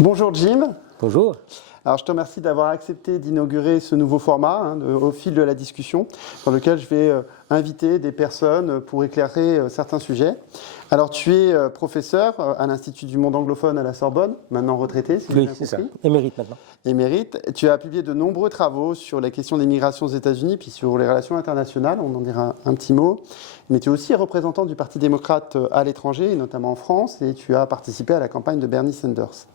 Bonjour Jim. Bonjour. Alors je te remercie d'avoir accepté d'inaugurer ce nouveau format au fil de la discussion dans lequel je vais inviter des personnes pour éclairer certains sujets. Alors tu es professeur à l'Institut du monde anglophone à la Sorbonne, maintenant retraité, si j'ai bien compris. Oui, c'est ça. Émérite maintenant. Émérite. Tu as publié de nombreux travaux sur la question des migrations aux États-Unis, puis sur les relations internationales, on en dira un petit mot. Mais tu es aussi représentant du Parti démocrate à l'étranger, notamment en France, et tu as participé à la campagne de Bernie Sanders.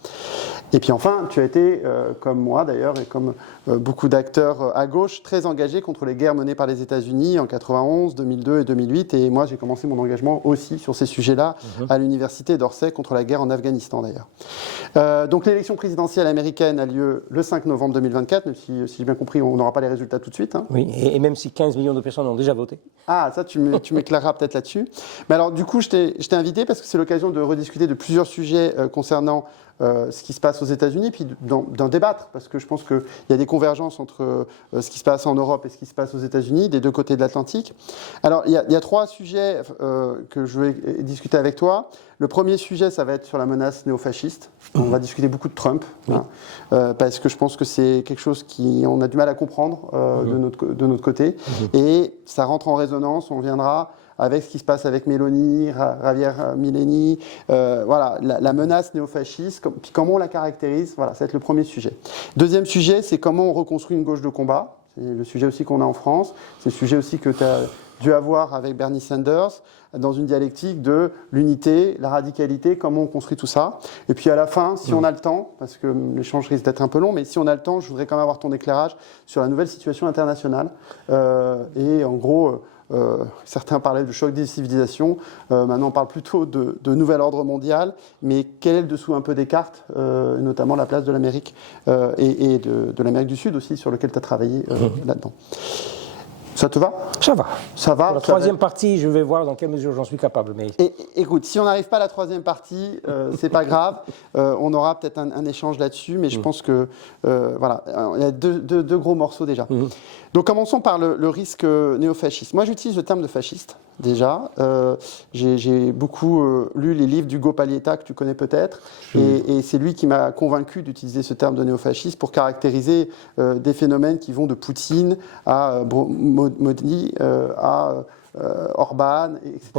Et puis enfin, tu as été, comme moi d'ailleurs, et comme beaucoup d'acteurs à gauche, très engagé contre les guerres menées par les États-Unis en 91, 2002 et 2008. Et moi, j'ai commencé mon engagement aussi sur ces sujets-là à l'université d'Orsay contre la guerre en Afghanistan d'ailleurs. Donc l'élection présidentielle américaine a lieu le 5 novembre 2024, même si j'ai bien compris, on n'aura pas les résultats tout de suite. Oui, et même si 15 millions de personnes ont déjà voté. Ah, ça, tu m'éclaireras peut-être là-dessus. Mais alors, du coup, je t'ai invité parce que c'est l'occasion de rediscuter de plusieurs sujets concernant ce qui se passe aux États-Unis, puis d'en débattre, parce que je pense qu'il y a des convergences entre ce qui se passe en Europe et ce qui se passe aux États-Unis, des deux côtés de l'Atlantique. Alors, il y a trois sujets que je vais discuter avec toi. Le premier sujet, ça va être sur la menace néofasciste. On va discuter beaucoup de Trump, parce que je pense que c'est quelque chose qu'on a du mal à comprendre de notre côté. Et ça rentre en résonance, on viendra avec ce qui se passe avec Meloni, Javier Milei, voilà, la menace néofasciste, puis comment on la caractérise, voilà, ça va être le premier sujet. Deuxième sujet, c'est comment on reconstruit une gauche de combat. C'est le sujet aussi qu'on a en France, c'est le sujet aussi que tu as dû avoir avec Bernie Sanders, dans une dialectique de l'unité, la radicalité, comment on construit tout ça. Et puis à la fin, si on a le temps, parce que l'échange risque d'être un peu long, mais si on a le temps, je voudrais quand même avoir ton éclairage sur la nouvelle situation internationale. Et en gros, certains parlaient de choc des civilisations, maintenant on parle plutôt de nouvel ordre mondial, mais quel est le dessous un peu des cartes, notamment la place de l'Amérique et de l'Amérique du Sud aussi, sur lequel tu as travaillé là-dedans. Ça te va ? Ça va. Ça va. Pour la troisième partie, je vais voir dans quelle mesure j'en suis capable. Mais... Écoute, si on n'arrive pas à la troisième partie, c'est pas grave. On aura peut-être un échange là-dessus, mais je pense que voilà, il y a deux gros morceaux déjà. Donc commençons par le risque néofasciste. Moi, j'utilise le terme de fasciste déjà. J'ai beaucoup lu les livres d'Ugo Paglietta que tu connais peut-être, et c'est lui qui m'a convaincu d'utiliser ce terme de néofasciste pour caractériser des phénomènes qui vont de Poutine à Modi, à Orban, etc.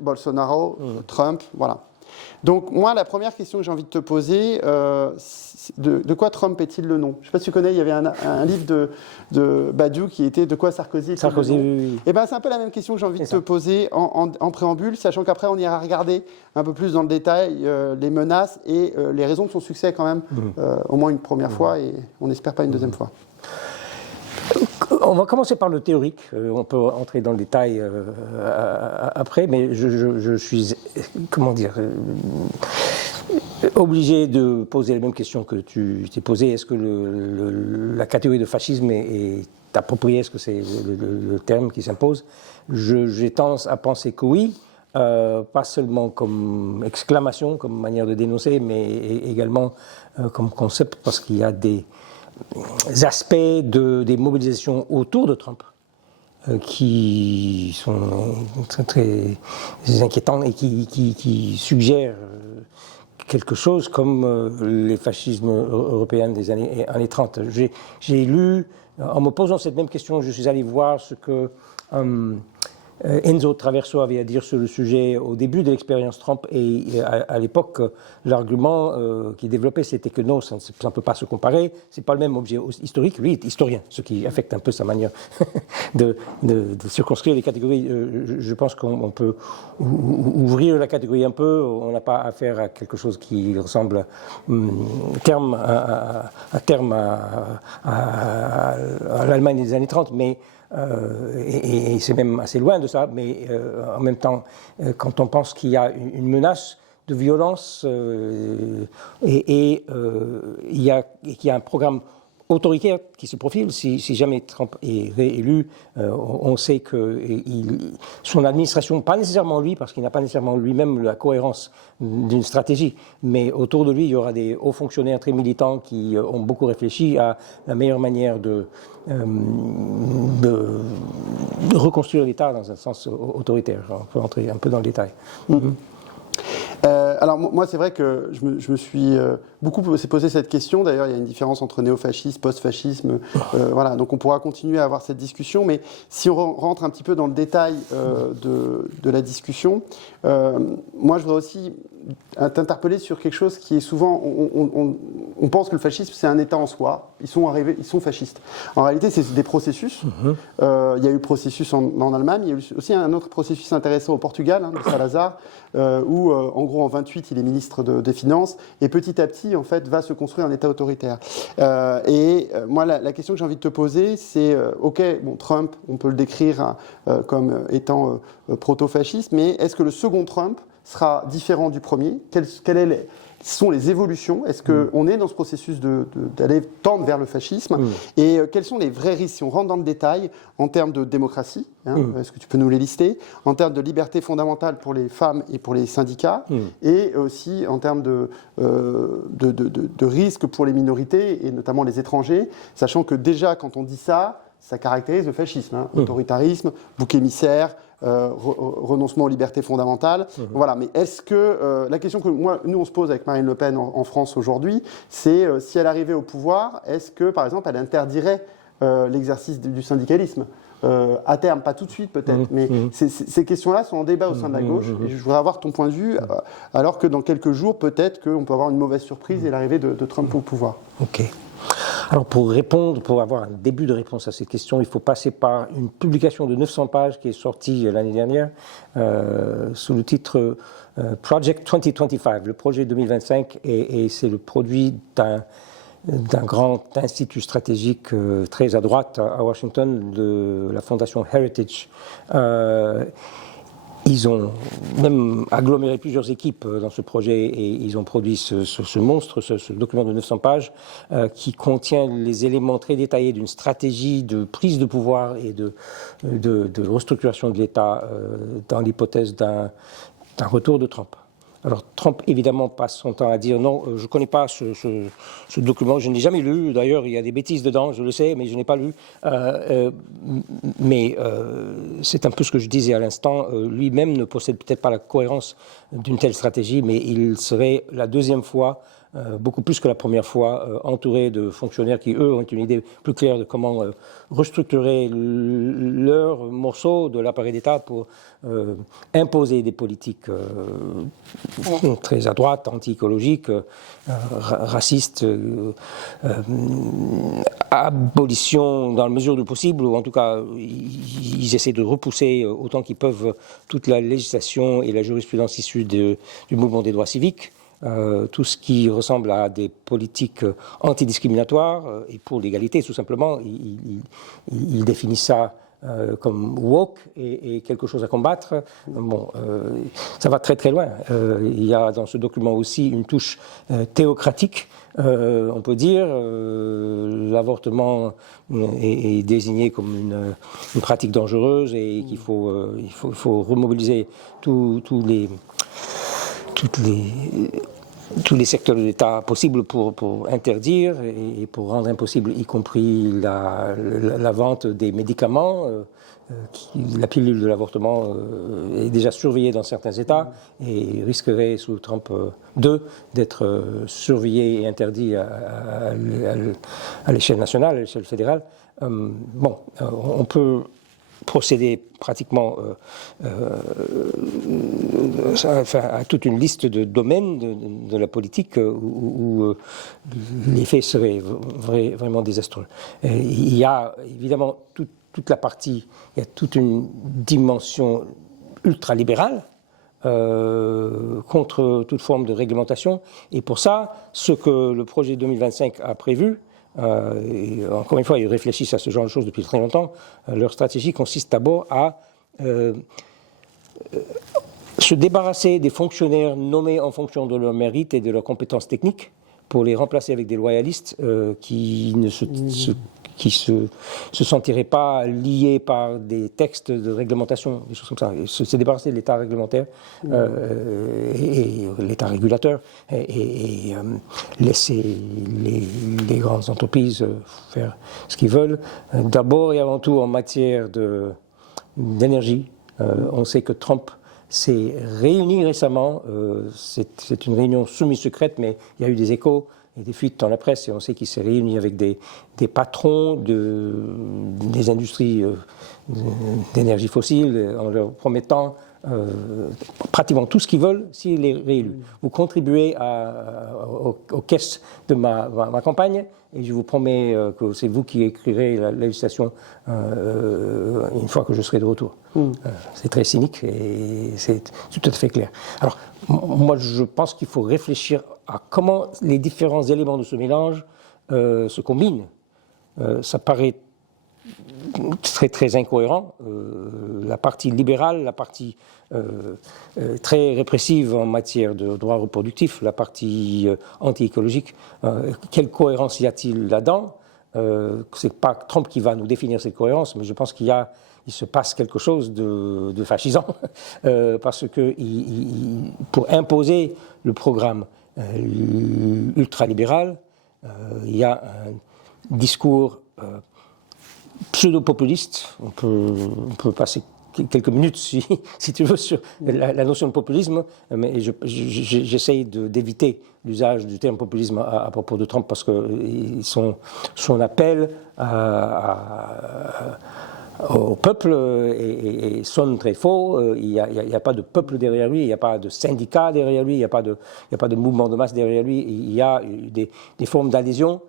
Bolsonaro, Trump, voilà. Donc moi, la première question que j'ai envie de te poser, de quoi Trump est-il le nom ? Je ne sais pas si tu connais, il y avait un livre de Badiou qui était « De quoi Sarkozy est-il le nom ?» oui. Et ben, c'est un peu la même question que j'ai envie de te poser en préambule, sachant qu'après on ira regarder un peu plus dans le détail les menaces et les raisons de son succès quand même, au moins une première fois, et on n'espère pas une deuxième fois. On va commencer par le théorique, on peut entrer dans le détail après, mais je suis, comment dire, obligé de poser la même question que tu t'es posée. Est-ce que la catégorie de fascisme est appropriée ? Est-ce que c'est le terme qui s'impose ? J'ai tendance à penser que oui, pas seulement comme exclamation, comme manière de dénoncer, mais également comme concept, parce qu'il y a des aspects des mobilisations autour de Trump qui sont très, très inquiétants et qui suggèrent quelque chose comme les fascismes européens des années 30. J'ai lu, en me posant cette même question, je suis allé voir ce que Enzo Traverso avait à dire sur le sujet au début de l'expérience Trump, et à l'époque, l'argument qu'il développait, c'était que non, ça ne peut pas se comparer, c'est pas le même objet historique. Lui est historien, ce qui affecte un peu sa manière de circonscrire les catégories. Je pense qu'on peut ouvrir la catégorie un peu, on n'a pas affaire à quelque chose qui ressemble terme à l'Allemagne des années 30, mais et c'est même assez loin de ça, mais en même temps, quand on pense qu'il y a une menace de violence et qu'il y a un programme autoritaire qui se profile, si jamais Trump est réélu, on sait que son administration, pas nécessairement lui, parce qu'il n'a pas nécessairement lui-même la cohérence d'une stratégie, mais autour de lui, il y aura des hauts fonctionnaires très militants qui ont beaucoup réfléchi à la meilleure manière de reconstruire l'État dans un sens autoritaire. On peut entrer un peu dans le détail. Alors moi, c'est vrai que je me suis beaucoup posé cette question. D'ailleurs, il y a une différence entre néofascisme, post-fascisme. Voilà, donc on pourra continuer à avoir cette discussion. Mais si on rentre un petit peu dans le détail de la discussion, moi, je voudrais aussi t'interpeller sur quelque chose qui est souvent... On pense que le fascisme, c'est un État en soi. Ils sont fascistes. En réalité, c'est des processus. Il y a eu processus en Allemagne. Il y a eu aussi un autre processus intéressant au Portugal, de Salazar, où, en gros, en 28, il est ministre des Finances, et petit à petit, en fait, va se construire un État autoritaire. Moi, la question que j'ai envie de te poser, c'est, OK, bon, Trump, on peut le décrire comme étant proto-fasciste, mais est-ce que le second Trump sera différent du premier? Quelles sont les évolutions? Est-ce qu'on est dans ce processus d'aller tendre vers le fascisme? Et quels sont les vrais risques, si on rentre dans le détail, en termes de démocratie, est-ce que tu peux nous les lister, en termes de liberté fondamentale pour les femmes et pour les syndicats, et aussi en termes de risques pour les minorités, et notamment les étrangers, sachant que déjà, quand on dit ça, ça caractérise le fascisme, autoritarisme, bouc émissaire, renoncement aux libertés fondamentales. Voilà. Mais est-ce que la question que nous on se pose avec Marine Le Pen en France aujourd'hui, c'est si elle arrivait au pouvoir, est-ce que par exemple elle interdirait l'exercice du syndicalisme à terme, pas tout de suite peut-être, mais ces questions-là sont en débat au sein de la gauche. Et je voudrais avoir ton point de vue, alors que dans quelques jours, peut-être qu'on peut avoir une mauvaise surprise et l'arrivée de Trump au pouvoir. Ok. Alors pour avoir un début de réponse à cette question, il faut passer par une publication de 900 pages qui est sortie l'année dernière sous le titre Project 2025, le projet 2025, et c'est le produit d'un grand institut stratégique très à droite à Washington, de la fondation Heritage. Ils ont même aggloméré plusieurs équipes dans ce projet et ils ont produit ce monstre, ce document de 900 pages qui contient les éléments très détaillés d'une stratégie de prise de pouvoir et de restructuration de l'État dans l'hypothèse d'un retour de Trump. Alors Trump, évidemment, passe son temps à dire non, je ne connais pas ce document, je ne l'ai jamais lu, d'ailleurs il y a des bêtises dedans, je le sais, mais je n'ai pas lu. Mais c'est un peu ce que je disais à l'instant, lui-même ne possède peut-être pas la cohérence d'une telle stratégie, mais il serait la deuxième fois, beaucoup plus que la première fois, entouré de fonctionnaires qui, eux, ont une idée plus claire de comment restructurer leur morceau de l'appareil d'État pour imposer des politiques très à droite, anti-écologiques, racistes, abolition dans la mesure du possible, ou en tout cas, ils essaient de repousser autant qu'ils peuvent toute la législation et la jurisprudence issue du mouvement des droits civiques. Tout ce qui ressemble à des politiques antidiscriminatoires et pour l'égalité, tout simplement, ils définissent ça comme woke et quelque chose à combattre. Bon, ça va très très loin. Il y a dans ce document aussi une touche théocratique. On peut dire l'avortement est désigné comme une pratique dangereuse et qu'il faut remobiliser tous les secteurs de l'État possibles pour interdire et pour rendre impossible, y compris la vente des médicaments. La pilule de l'avortement est déjà surveillée dans certains États et risquerait sous Trump 2 d'être surveillée et interdit à l'échelle nationale, à l'échelle fédérale. On peut procéder pratiquement à toute une liste de domaines de la politique où l'effet serait vraiment désastreux. Et il y a évidemment toute la partie, il y a toute une dimension ultralibérale contre toute forme de réglementation. Et pour ça, ce que le projet 2025 a prévu, et encore une fois, ils réfléchissent à ce genre de choses depuis très longtemps. Leur stratégie consiste d'abord à se débarrasser des fonctionnaires nommés en fonction de leur mérite et de leurs compétences techniques pour les remplacer avec des loyalistes qui ne se sentiraient pas liés par des textes de réglementation, des choses comme ça. Se débarrasser de l'État réglementaire et l'État régulateur et laisser les grandes entreprises faire ce qu'ils veulent. D'abord et avant tout en matière d'énergie. On sait que Trump s'est réuni récemment. C'est une réunion semi-secrète, mais il y a eu des échos et des fuites dans la presse, et on sait qu'il s'est réuni avec des patrons des industries d'énergie fossile en leur promettant pratiquement tout ce qu'ils veulent s'il est réélu. Vous contribuez aux caisses de ma campagne, et je vous promets que c'est vous qui écrirez la législation une fois que je serai de retour. C'est très cynique et c'est tout à fait clair. Alors, moi, je pense qu'il faut réfléchir à comment les différents éléments de ce mélange se combinent. Ça paraît très, très incohérent. La partie libérale, la partie très répressive en matière de droits reproductifs, la partie anti-écologique, quelle cohérence y a-t-il là-dedans? C'est pas Trump qui va nous définir cette cohérence, mais je pense qu'il se passe quelque chose de fascisant, parce que pour imposer le programme ultralibéral, il y a un discours pseudo-populiste. On peut passer quelques minutes, si tu veux, sur la notion de populisme, mais j'essaye d'éviter l'usage du terme populisme à propos de Trump, parce que son appel au peuple et sonne très faux. Il n'y a pas de peuple derrière lui, il n'y a pas de syndicat derrière lui, il n'y a pas de mouvement de masse derrière lui. Il y a des formes d'adhésion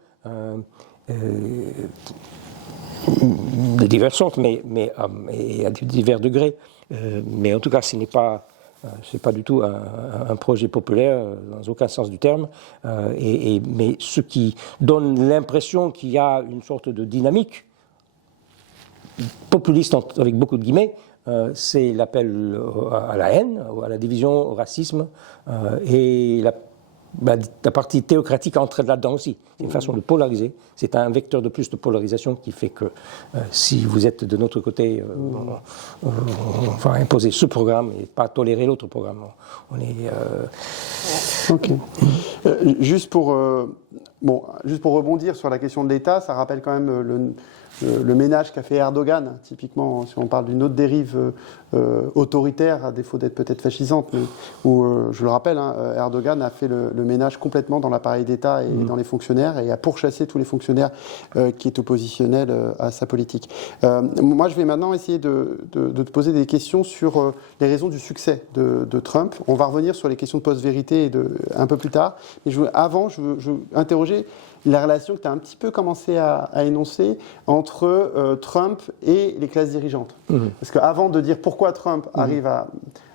de diverses sortes, mais à divers degrés. Mais en tout cas, ce n'est pas du tout un projet populaire dans aucun sens du terme. Mais ce qui donne l'impression qu'il y a une sorte de dynamique populiste avec beaucoup de guillemets, c'est l'appel à la haine, à la division, au racisme, et la partie théocratique entre là-dedans aussi. C'est une façon de polariser. C'est un vecteur de plus de polarisation qui fait que si vous êtes de notre côté, on va imposer ce programme et pas tolérer l'autre programme. Ok. Juste pour rebondir sur la question de l'État, ça rappelle quand même le ménage qu'a fait Erdogan, typiquement, si on parle d'une autre dérive autoritaire, à défaut d'être peut-être fascisante, mais où, je le rappelle, Erdogan a fait le ménage complètement dans l'appareil d'État et dans les fonctionnaires, et a pourchassé tous les fonctionnaires qui étaient oppositionnels à sa politique. Moi, je vais maintenant essayer de te poser des questions sur les raisons du succès de Trump. On va revenir sur les questions de post-vérité un peu plus tard, mais avant, je veux interroger la relation que tu as un petit peu commencé à énoncer entre Trump et les classes dirigeantes. Parce qu'avant de dire pourquoi Trump arrive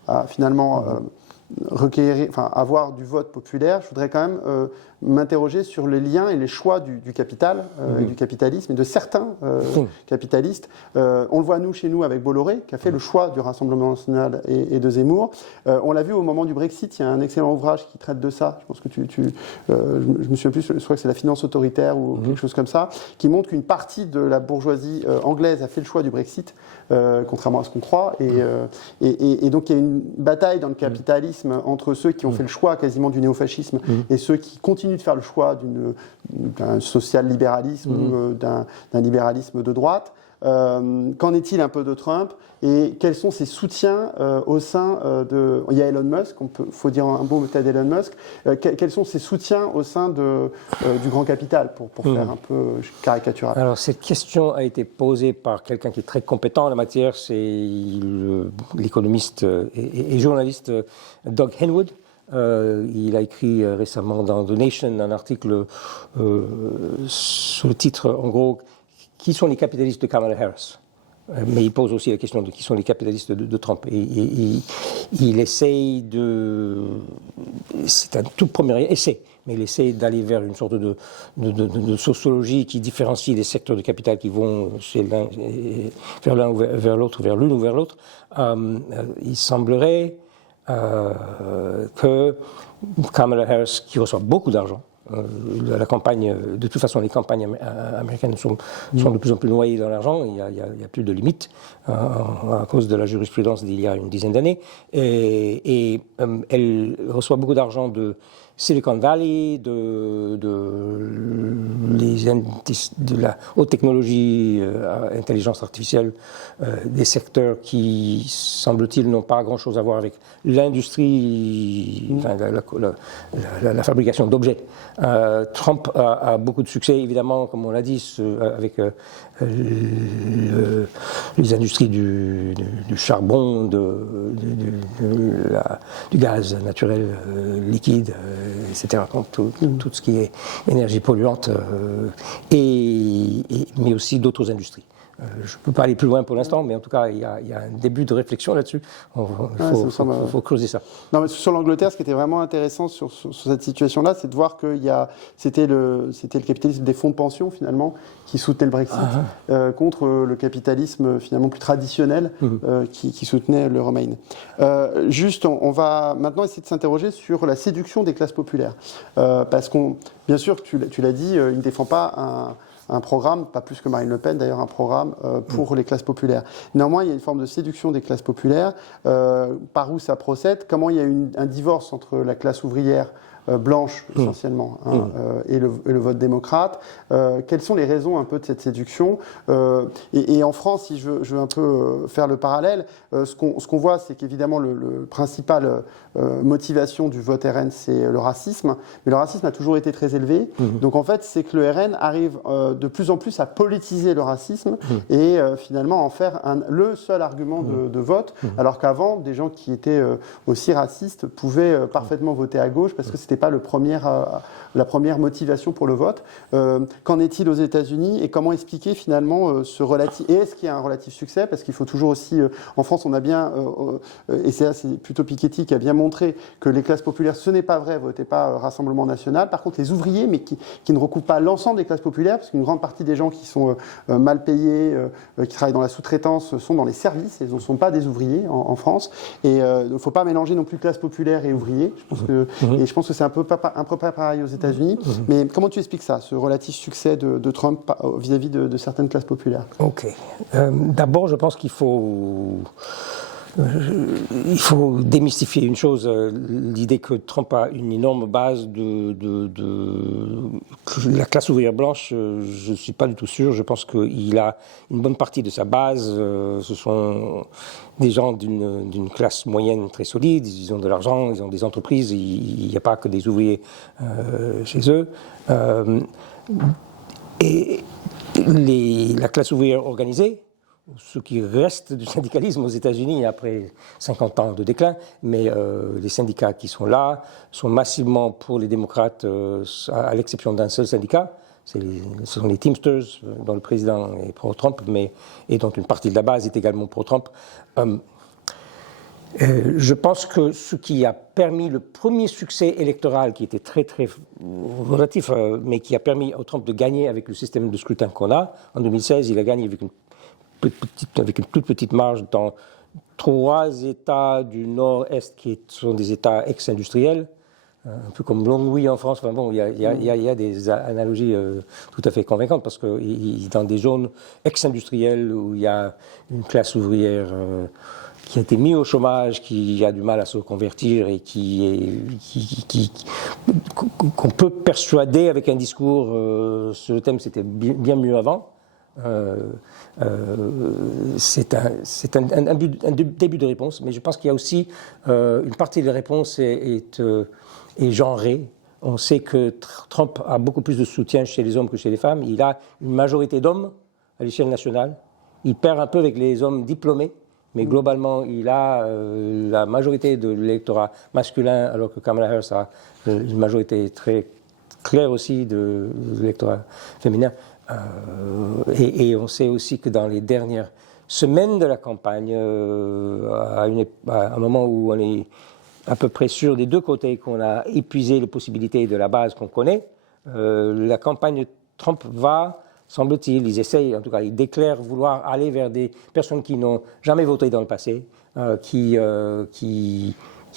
à finalement avoir du vote populaire, je voudrais quand même m'interroger sur les liens et les choix du capital, du capitalisme et de certains capitalistes. On le voit chez nous avec Bolloré, qui a fait le choix du Rassemblement national et de Zemmour. On l'a vu au moment du Brexit, il y a un excellent ouvrage qui traite de ça. Je pense que je me souviens plus, je crois que c'est la finance autoritaire ou quelque chose comme ça, qui montre qu'une partie de la bourgeoisie anglaise a fait le choix du Brexit, contrairement à ce qu'on croit. Et donc il y a une bataille dans le capitalisme entre ceux qui ont fait le choix quasiment du néofascisme et ceux qui continuent de faire le choix d'un social-libéralisme ou d'un libéralisme de droite. Qu'en est-il un peu de Trump et quels sont ses soutiens au sein il y a Elon Musk, faut dire un beau mot d'Elon Musk. Quels sont ses soutiens au sein du grand capital, pour faire un peu caricatural? Alors, cette question a été posée par quelqu'un qui est très compétent en la matière, c'est l'économiste et journaliste Doug Henwood. Il a écrit récemment dans The Nation un article sous le titre, en gros, qui sont les capitalistes de Kamala Harris? Mais il pose aussi la question de qui sont les capitalistes de Trump. Et il essaye c'est un tout premier essai, mais il essaie d'aller vers une sorte de sociologie qui différencie les secteurs de capital qui vont vers l'un ou vers l'autre, vers l'une ou vers l'autre. Il semblerait que Kamala Harris, qui reçoit beaucoup d'argent, la campagne, de toute façon, les campagnes américaines sont de plus en plus noyées dans l'argent. Il y a plus de limites à cause de la jurisprudence d'il y a une dizaine d'années. Et elle reçoit beaucoup d'argent de Silicon Valley, de de la haute technologie, intelligence artificielle, des secteurs qui, semble-t-il, n'ont pas grand-chose à voir avec l'industrie, enfin, la fabrication d'objets. Trump a beaucoup de succès, évidemment, comme on l'a dit, avec les industries du charbon, du gaz naturel liquide, etc. Tout ce qui est énergie polluante, mais aussi d'autres industries. Je ne peux pas aller plus loin pour l'instant, mais en tout cas, il y a un début de réflexion là-dessus. Il faut creuser ça. Non, mais sur l'Angleterre, ce qui était vraiment intéressant sur cette situation-là, c'est de voir que c'était le capitalisme des fonds de pension, finalement, qui soutenait le Brexit, contre le capitalisme, finalement, plus traditionnel, qui soutenait le Remain. Juste, on va maintenant essayer de s'interroger sur la séduction des classes populaires. Parce bien sûr, tu l'as dit, il ne défend pas un programme, pas plus que Marine Le Pen d'ailleurs, un programme pour les classes populaires. Néanmoins, il y a une forme de séduction des classes populaires. Par où ça procède? Comment il y a un divorce entre la classe ouvrière blanche essentiellement et le vote démocrate? Quelles sont les raisons un peu de cette séduction? Et en France, si je veux un peu faire le parallèle, ce qu'on voit, c'est qu'évidemment le principal motivation du vote RN, c'est le racisme, mais le racisme a toujours été très élevé. Donc en fait, c'est que le RN arrive de plus en plus à politiser le racisme et finalement en faire le seul argument de vote, alors qu'avant, des gens qui étaient aussi racistes pouvaient parfaitement voter à gauche parce que c'était pas la première motivation pour le vote. Qu'en est-il aux États-Unis et comment expliquer finalement ce relatif, et est-ce qu'il y a un relatif succès? Parce qu'il faut toujours aussi, en France, on a bien, et c'est plutôt Piketty qui a bien montré que les classes populaires, ce n'est pas vrai, votaient pas Rassemblement National. Par contre, les ouvriers, mais qui ne recoupent pas l'ensemble des classes populaires, parce qu'une grande partie des gens qui sont mal payés, qui travaillent dans la sous-traitance, sont dans les services, et ils ne sont pas des ouvriers en France. Et il ne faut pas mélanger non plus classe populaire et ouvriers. Et je pense que c'est un peu pareil aux États-Unis. Mais comment tu expliques ça, ce relatif succès de Trump vis-à-vis de certaines classes populaires? Ok. D'abord, je pense qu'il faut démystifier une chose, l'idée que Trump a une énorme base de la classe ouvrière blanche, je ne suis pas du tout sûr. Je pense qu'il a une bonne partie de sa base, ce sont des gens d'une classe moyenne très solide, ils ont de l'argent, ils ont des entreprises, il n'y a pas que des ouvriers chez eux. Et la classe ouvrière organisée, ce qui reste du syndicalisme aux États-Unis après 50 ans de déclin, mais les syndicats qui sont là sont massivement pour les démocrates, à l'exception d'un seul syndicat. Ce sont les Teamsters, dont le président est pro-Trump, et dont une partie de la base est également pro-Trump. Je pense que ce qui a permis le premier succès électoral, qui était très très relatif, mais qui a permis au Trump de gagner avec le système de scrutin qu'on a, en 2016, il a gagné avec une toute petite marge dans 3 États du Nord-Est qui sont des États ex-industriels, un peu comme Longwy en France. Enfin bon, il y a des analogies tout à fait convaincantes parce que dans des zones ex-industrielles où il y a une classe ouvrière qui a été mise au chômage, qui a du mal à se convertir et qu'on peut persuader avec un discours ce thème c'était bien mieux avant. C'est un début de réponse, mais je pense qu'il y a aussi une partie de la réponse est genrée. On sait que Trump a beaucoup plus de soutien chez les hommes que chez les femmes. Il a une majorité d'hommes à l'échelle nationale. Il perd un peu avec les hommes diplômés, mais globalement, il a la majorité de l'électorat masculin, alors que Kamala Harris a une majorité très claire aussi de l'électorat féminin. Et on sait aussi que dans les dernières semaines de la campagne, à un moment où on est à peu près sûr des deux côtés qu'on a épuisé les possibilités de la base qu'on connaît, la campagne Trump va, semble-t-il, ils essayent, en tout cas, ils déclarent vouloir aller vers des personnes qui n'ont jamais voté dans le passé, qui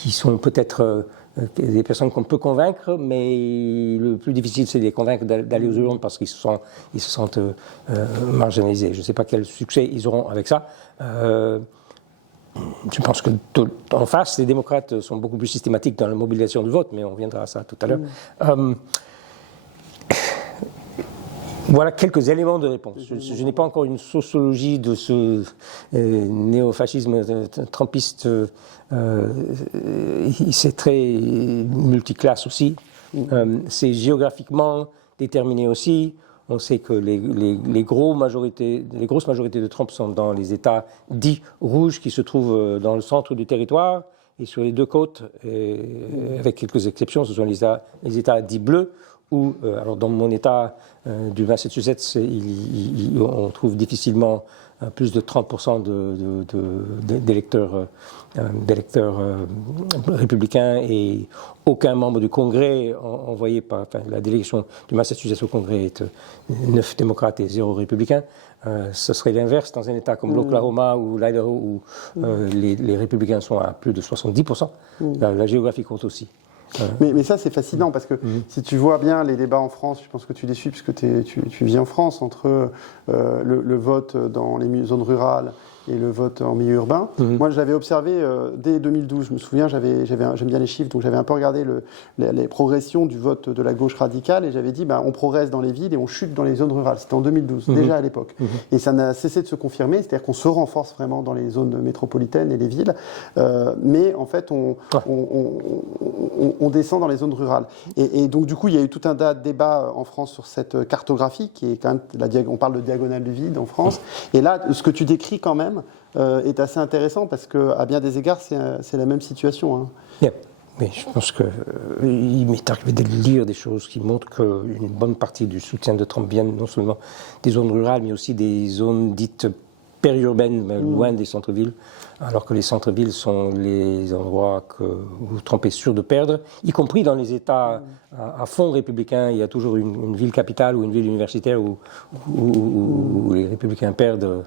sont peut-être des personnes qu'on peut convaincre, mais le plus difficile, c'est de les convaincre d'aller aux urnes parce qu'ils se sentent marginalisés. Je ne sais pas quel succès ils auront avec ça. Je pense qu'en face, les démocrates sont beaucoup plus systématiques dans la mobilisation du vote, mais on reviendra à ça tout à l'heure. Voilà quelques éléments de réponse. Je n'ai pas encore une sociologie de ce néofascisme trumpiste. C'est très multiclasse aussi. C'est géographiquement déterminé aussi. On sait que les grosses majorités de Trump sont dans les États dits rouges qui se trouvent dans le centre du territoire et sur les deux côtes, avec quelques exceptions, ce sont les États dits bleus. Où, alors dans mon État du Massachusetts, on trouve difficilement plus de 30% d'électeurs républicains et aucun membre du Congrès envoyé par la délégation du Massachusetts au Congrès est 9 démocrates et 0 républicains. Ce serait l'inverse dans un État comme l'Oklahoma ou l'Idaho où les républicains sont à plus de 70%. La géographie compte aussi. Mais ça, c'est fascinant parce que si tu vois bien les débats en France, je pense que tu les suis puisque tu vis en France, entre le vote dans les zones rurales et le vote en milieu urbain. Moi, j'avais observé dès 2012, je me souviens, j'aime bien les chiffres, donc j'avais un peu regardé les progressions du vote de la gauche radicale et j'avais dit, on progresse dans les villes et on chute dans les zones rurales. C'était en 2012, déjà à l'époque. Et ça n'a cessé de se confirmer, c'est-à-dire qu'on se renforce vraiment dans les zones métropolitaines et les villes, mais en fait, on descend dans les zones rurales. Et donc, du coup, il y a eu tout un tas de débats en France sur cette cartographie qui est quand même, on parle de diagonale du vide en France. Et là, ce que tu décris quand même, est assez intéressant parce qu'à bien des égards, c'est la même situation. Hein. Yeah. Mais je pense qu'il m'est arrivé de lire des choses qui montrent qu'une bonne partie du soutien de Trump vient non seulement des zones rurales, mais aussi des zones dites périurbaines, loin des centres-villes, alors que les centres-villes sont les endroits où Trump est sûr de perdre, y compris dans les États à fond républicains. Il y a toujours une ville capitale ou une ville universitaire où les républicains perdent.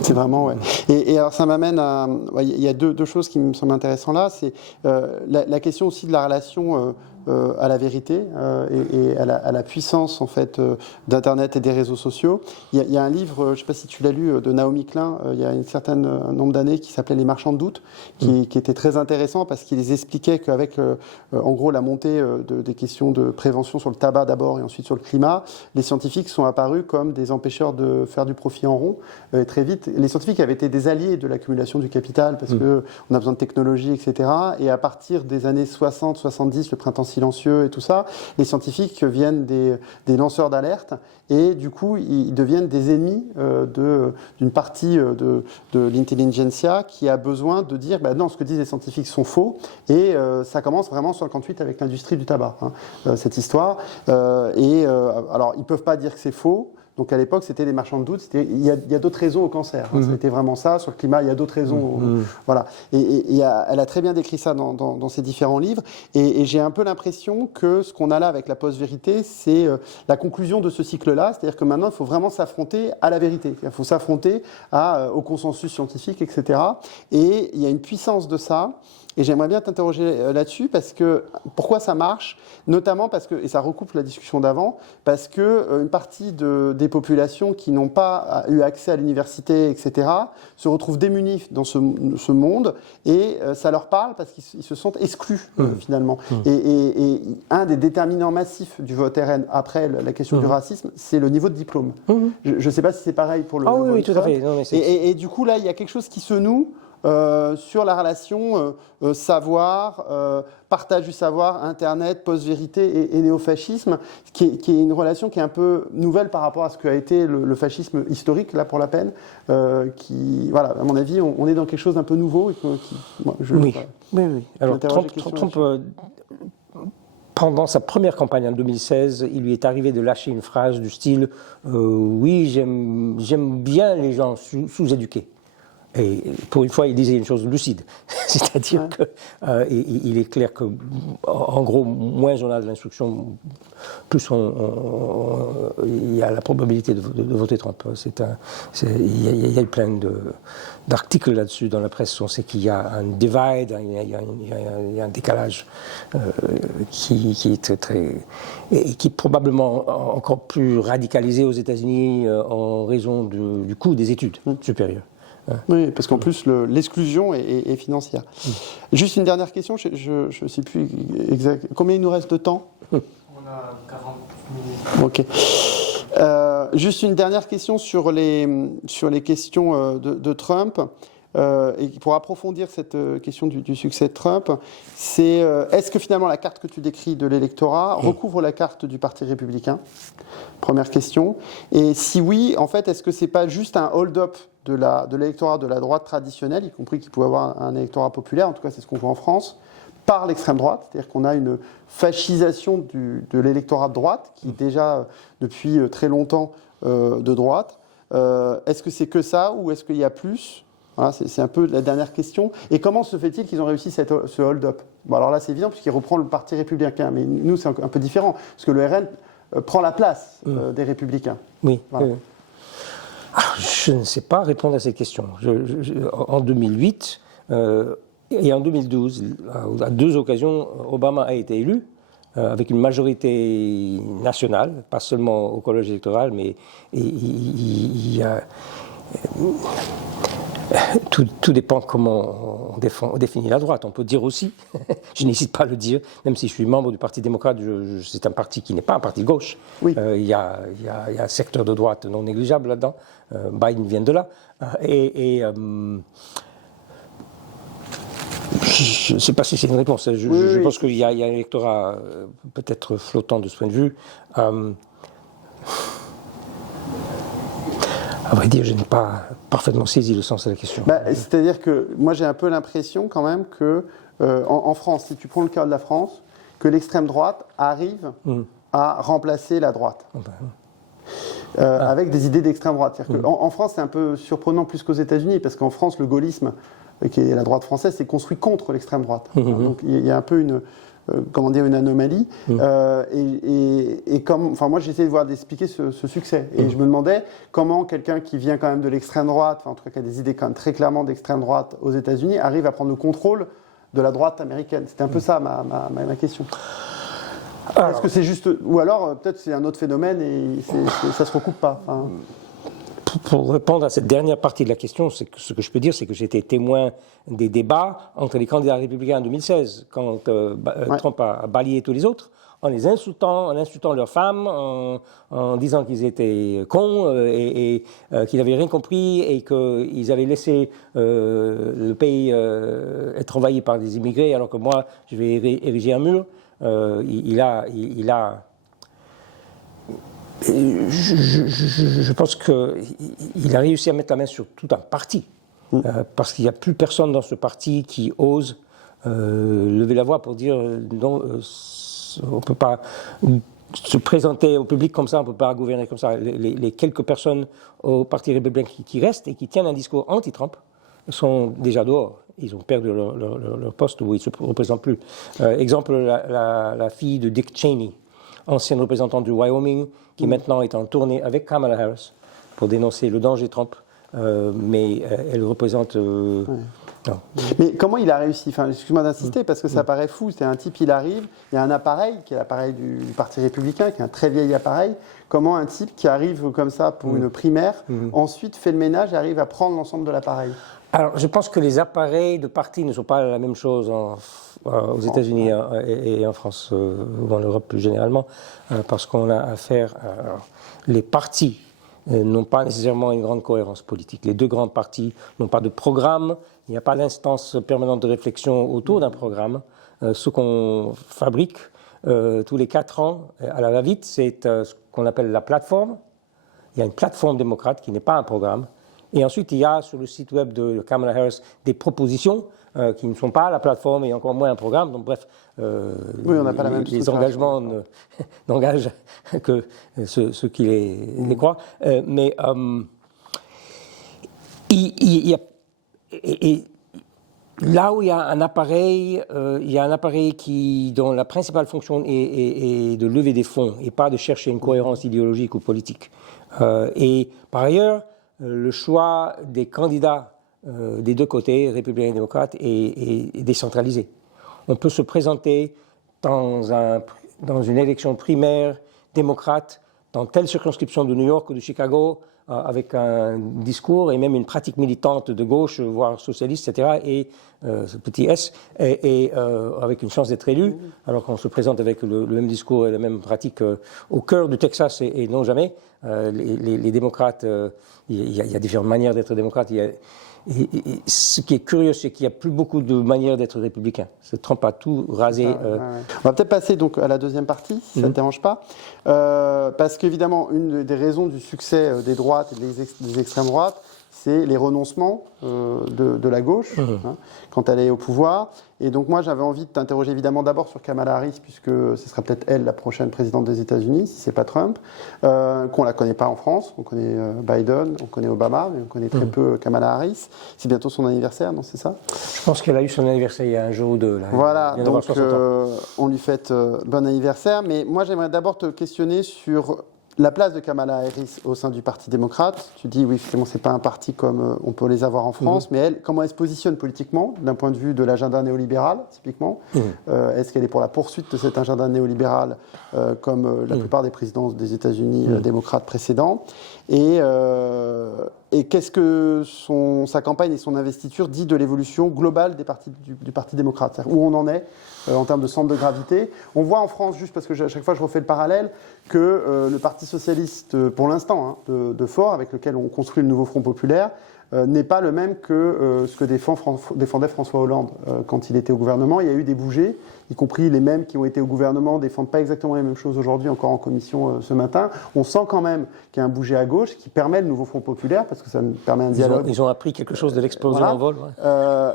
C'est vraiment, ouais. Et alors ça m'amène à... Il y a deux choses qui me semblent intéressantes là. C'est la question aussi de la relation à la vérité et à la puissance en fait d'Internet et des réseaux sociaux. Il y a un livre, je ne sais pas si tu l'as lu, de Naomi Klein, il y a un certain nombre d'années, qui s'appelait Les Marchands de doute, qui était très intéressant parce qu'il expliquait qu'avec en gros la montée des questions de prévention sur le tabac d'abord et ensuite sur le climat, les scientifiques sont apparus comme des empêcheurs de faire du profit en rond. Très vite, les scientifiques avaient été des alliés de l'accumulation du capital parce que on a besoin de technologie, etc. Et à partir des années 60, 70, le printemps silencieux et tout ça, les scientifiques viennent des lanceurs d'alerte et du coup ils deviennent des ennemis d'une partie de l'intelligentsia qui a besoin de dire non, ce que disent les scientifiques sont faux et ça commence vraiment en 58 avec l'industrie du tabac, cette histoire. Alors ils peuvent pas dire que c'est faux. Donc à l'époque, c'était des marchands de doute. Il y a d'autres raisons au cancer. C'était vraiment ça. Sur le climat, il y a d'autres raisons. Voilà. Et elle a très bien décrit ça dans ses différents livres. Et j'ai un peu l'impression que ce qu'on a là avec la post-vérité, c'est la conclusion de ce cycle-là. C'est-à-dire que maintenant, il faut vraiment s'affronter à la vérité. Il faut s'affronter au consensus scientifique, etc. Et il y a une puissance de ça. Et j'aimerais bien t'interroger là-dessus parce que pourquoi ça marche, notamment parce que, et ça recoupe la discussion d'avant, parce que une partie des populations qui n'ont pas eu accès à l'université, etc., se retrouvent démunies dans ce monde et ça leur parle parce qu'ils se sentent exclus finalement. Et un des déterminants massifs du vote RN après la question du racisme, c'est le niveau de diplôme. Je ne sais pas si c'est pareil pour le vote. Oui, tout à fait. Non, mais et du coup là, il y a quelque chose qui se noue. Sur la relation savoir, partage du savoir, Internet, post-vérité et néofascisme, qui est une relation qui est un peu nouvelle par rapport à ce qu'a été le fascisme historique, là pour la peine, voilà, à mon avis, on est dans quelque chose d'un peu nouveau. Oui. Alors Trump pendant sa première campagne en 2016, il lui est arrivé de lâcher une phrase du style oui, j'aime bien les gens sous-éduqués. Et pour une fois, il disait une chose lucide, c'est-à-dire que il est clair que, en gros, moins on a de l'instruction, plus il y a la probabilité de voter Trump. Il y a plein d'articles là-dessus dans la presse. On sait qu'il y a un divide, il y a un décalage qui est très, très, et qui est probablement encore plus radicalisé aux États-Unis en raison du coût des études supérieures. Oui, parce qu'en plus, l'exclusion est financière. Juste une dernière question, je ne sais plus exact. Combien il nous reste de temps ? On On a 40 minutes. Ok. Juste une dernière question sur les questions de Trump. Et pour approfondir cette question du succès de Trump, c'est est-ce que finalement la carte que tu décris de l'électorat recouvre la carte du Parti républicain? Première question. Et si oui, en fait, est-ce que c'est pas juste un hold-up de l'électorat de la droite traditionnelle, y compris qu'il pouvait avoir un électorat populaire, en tout cas c'est ce qu'on voit en France, par l'extrême droite, c'est-à-dire qu'on a une fascisation de l'électorat de droite, qui est déjà depuis très longtemps de droite. Est-ce que c'est que ça, ou est-ce qu'il y a plus? Voilà, c'est un peu la dernière question. Et comment se fait-il qu'ils ont réussi ce hold-up? Bon, alors là, c'est évident, puisqu'il reprend le Parti républicain. Mais nous, c'est un peu différent, parce que le RN prend la place des républicains. Oui. Voilà. Je ne sais pas répondre à cette question. En 2008 et en 2012, à deux occasions, Obama a été élu avec une majorité nationale, pas seulement au collège électoral, mais il y a... Tout dépend comment on définit la droite. On peut dire aussi, je n'hésite pas à le dire, même si je suis membre du Parti démocrate, c'est un parti qui n'est pas un parti de gauche. Oui. Il y a un secteur de droite non négligeable là-dedans. Biden vient de là. Je ne sais pas si c'est une réponse. Je pense qu'il y a un électorat peut-être flottant de ce point de vue. À vrai dire, je n'ai pas parfaitement saisi le sens de la question. C'est-à-dire que moi, j'ai un peu l'impression quand même que, en France, si tu prends le cas de la France, que l'extrême droite arrive à remplacer la droite. Avec des idées d'extrême droite. En France, c'est un peu surprenant plus qu'aux États-Unis, parce qu'en France, le gaullisme, qui est la droite française, c'est construit contre l'extrême droite. Donc il y a un peu une anomalie. Moi, j'ai essayé d'expliquer ce succès. Et je me demandais comment quelqu'un qui vient quand même de l'extrême droite, en tout cas qui a des idées quand même très clairement d'extrême droite aux États-Unis, arrive à prendre le contrôle de la droite américaine. C'était un peu ça ma question. Est-ce que c'est juste, ou alors peut-être c'est un autre phénomène et ça se recoupe pas. Pour répondre à cette dernière partie de la question, ce que je peux dire, c'est que j'ai été témoin des débats entre les candidats républicains en 2016, quand Trump a balayé tous les autres, en les insultant, en insultant leurs femmes, en disant qu'ils étaient cons et qu'ils n'avaient rien compris et qu'ils avaient laissé le pays être envahi par des immigrés, alors que moi, je vais ériger un mur. Je pense qu'il a réussi à mettre la main sur tout un parti, parce qu'il n'y a plus personne dans ce parti qui ose lever la voix pour dire non, on ne peut pas se présenter au public comme ça, on ne peut pas gouverner comme ça. Les quelques personnes au Parti républicain qui restent et qui tiennent un discours anti-Trump sont déjà dehors. Ils ont perdu leur poste où ils ne se représentent plus. Exemple, la fille de Dick Cheney, ancienne représentante du Wyoming, qui maintenant est en tournée avec Kamala Harris pour dénoncer le danger Trump, mais elle représente... Non. Mais comment il a réussi? Excuse-moi d'insister, parce que ça paraît fou. C'est un type, il arrive, il y a un appareil, qui est l'appareil du Parti républicain, qui est un très vieil appareil. Comment un type qui arrive comme ça pour une primaire, ensuite fait le ménage et arrive à prendre l'ensemble de l'appareil? Alors, je pense que les appareils de parti ne sont pas la même chose aux États-Unis et en France, ou en Europe plus généralement, parce qu'on a affaire à... Les partis n'ont pas nécessairement une grande cohérence politique. Les deux grands partis n'ont pas de programme, il n'y a pas d'instance permanente de réflexion autour d'un programme. Ce qu'on fabrique tous les 4 ans, à la va-vite, c'est ce qu'on appelle la plateforme. Il y a une plateforme démocrate qui n'est pas un programme. Et ensuite, il y a sur le site web de Kamala Harris des propositions qui ne sont pas la plateforme et encore moins un programme. Donc bref, on n'a pas la même les engagements n'engagent que ceux qui les croient. Mais il y a... Et là où il y a un appareil, dont la principale fonction est de lever des fonds et pas de chercher une cohérence idéologique ou politique. Et par ailleurs, le choix des candidats des deux côtés, républicains et démocrates, est décentralisé. On peut se présenter dans une élection primaire démocrate dans telle circonscription de New York ou de Chicago, avec un discours et même une pratique militante de gauche, voire socialiste, etc., et ce petit S, et avec une chance d'être élu, alors qu'on se présente avec le même discours et la même pratique au cœur du Texas et non jamais. Les démocrates, il y a différentes manières d'être démocrate. Et ce qui est curieux, c'est qu'il n'y a plus beaucoup de manières d'être républicain. Trump a tout rasé. On va peut-être passer donc à la deuxième partie, si ça ne te dérange pas. Parce qu'évidemment, une des raisons du succès des droites et des extrêmes droites, c'est les renoncements de la gauche quand elle est au pouvoir. Et donc moi, j'avais envie de t'interroger évidemment d'abord sur Kamala Harris, puisque ce sera peut-être elle la prochaine présidente des États-Unis, si c'est pas Trump, qu'on la connaît pas en France. On connaît Biden, on connaît Obama, mais on connaît très peu Kamala Harris. C'est bientôt son anniversaire, non, c'est ça? Je pense qu'elle a eu son anniversaire il y a un jour ou deux. Là. Voilà, donc on lui fête bon anniversaire. Mais moi, j'aimerais d'abord te questionner sur la place de Kamala Harris au sein du Parti démocrate. Tu dis, oui, finalement, c'est pas un parti comme on peut les avoir en France, mais elle, comment elle se positionne politiquement, d'un point de vue de l'agenda néolibéral, typiquement? Est-ce qu'elle est pour la poursuite de cet agenda néolibéral, comme la plupart des présidents des États-Unis démocrates précédents? Et qu'est-ce que sa campagne et son investiture dit de l'évolution globale du Parti démocrate? Où on en est en termes de centre de gravité? On voit en France, juste parce que à chaque fois je refais le parallèle, que le Parti socialiste, pour l'instant, de Faure, avec lequel on construit le nouveau Front populaire, n'est pas le même que ce que défendait François Hollande quand il était au gouvernement. Il y a eu des bougées, y compris les mêmes qui ont été au gouvernement, défendent pas exactement les mêmes choses aujourd'hui, encore en commission ce matin. On sent quand même qu'il y a un bougé à gauche qui permet le nouveau Front populaire, parce que ça permet un dialogue. Ils ont appris quelque chose de l'explosion en vol.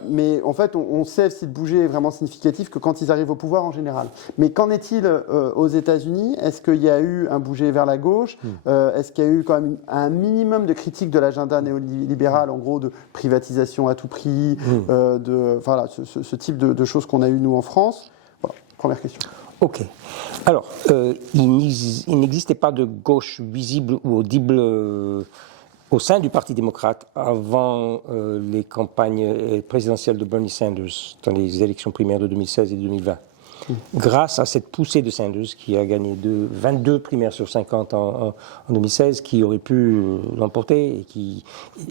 Mais en fait, on sait si le bougé est vraiment significatif que quand ils arrivent au pouvoir en général. Mais qu'en est-il aux États-Unis? Est-ce qu'il y a eu un bougé vers la gauche? Est-ce qu'il y a eu quand même un minimum de critique de l'agenda néolibéral, en gros de privatisation à tout prix, voilà, ce type de choses qu'on a eu nous en France? Voilà, première question. Ok. Alors, il n'existait pas de gauche visible ou audible au sein du Parti démocrate avant les campagnes présidentielles de Bernie Sanders dans les élections primaires de 2016 et 2020. Grâce à cette poussée de Sanders, qui a gagné 22 primaires sur 50 en 2016, qui aurait pu l'emporter, et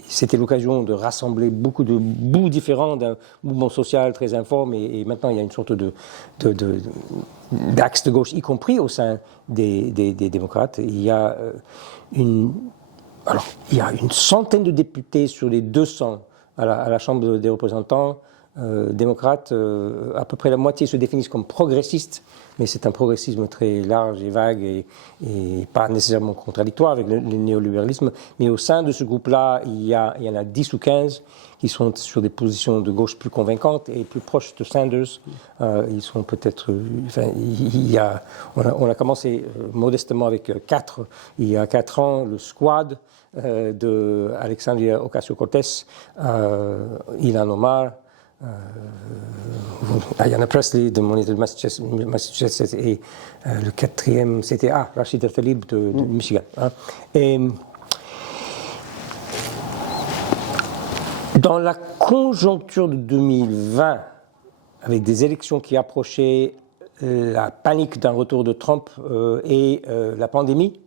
c'était l'occasion de rassembler beaucoup de bouts différents d'un mouvement social très informe, et maintenant il y a une sorte d'axe de gauche, y compris au sein des démocrates. Il y a une centaine de députés sur les 200 à la Chambre des représentants démocrates, à peu près la moitié se définissent comme progressistes, mais c'est un progressisme très large et vague et pas nécessairement contradictoire avec le néolibéralisme. Mais au sein de ce groupe-là, il y en a 10 ou 15 qui sont sur des positions de gauche plus convaincantes et plus proches de Sanders. Ils sont peut-être... on a commencé modestement avec 4, il y a 4 ans, le squad de Alexandria Ocasio-Cortez, Ilhan Omar, Ayanna Pressley de mon État de Massachusetts et le 4e c'était Rashida Tlaib de Michigan. Et dans la conjoncture de 2020, avec des élections qui approchaient, la panique d'un retour de Trump et la pandémie,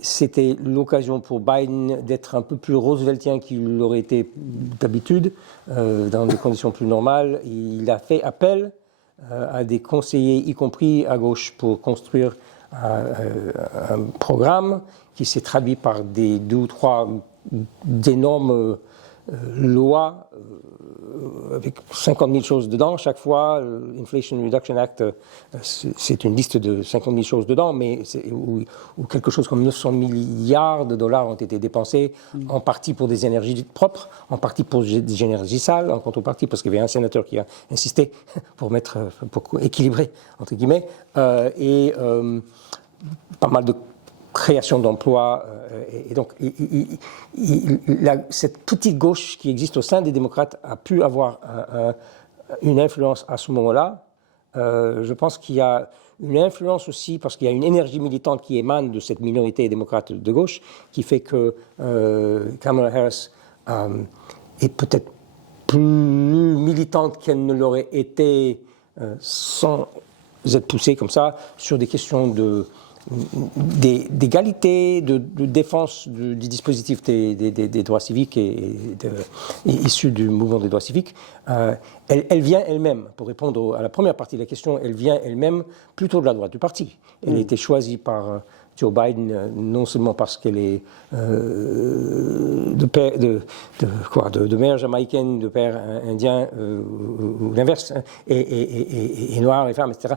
c'était l'occasion pour Biden d'être un peu plus rooseveltien qu'il l'aurait été d'habitude, dans des conditions plus normales. Il a fait appel à des conseillers, y compris à gauche, pour construire un programme qui s'est traduit par 2 ou 3 d'énormes lois avec 50 000 choses dedans chaque fois. Inflation Reduction Act, c'est une liste de 50 000 choses dedans, mais où quelque chose comme 900 milliards de dollars ont été dépensés, en partie pour des énergies propres, en partie pour des énergies sales, en contrepartie parce qu'il y avait un sénateur qui a insisté pour équilibrer, entre guillemets, et pas mal de création d'emplois. Et donc, cette petite gauche qui existe au sein des démocrates a pu avoir une influence à ce moment-là. Je pense qu'il y a une influence aussi parce qu'il y a une énergie militante qui émane de cette minorité démocrate de gauche qui fait que Kamala Harris est peut-être plus militante qu'elle ne l'aurait été sans être poussée comme ça sur des questions de d'égalité, de défense du dispositif des droits civiques issus du mouvement des droits civiques, elle vient elle-même, pour répondre à la première partie de la question, elle vient elle-même plutôt de la droite du parti. Elle a été choisie par Joe Biden, non seulement parce qu'elle est de mère jamaïcaine, de père indien, ou l'inverse, et noire, et femme, etc.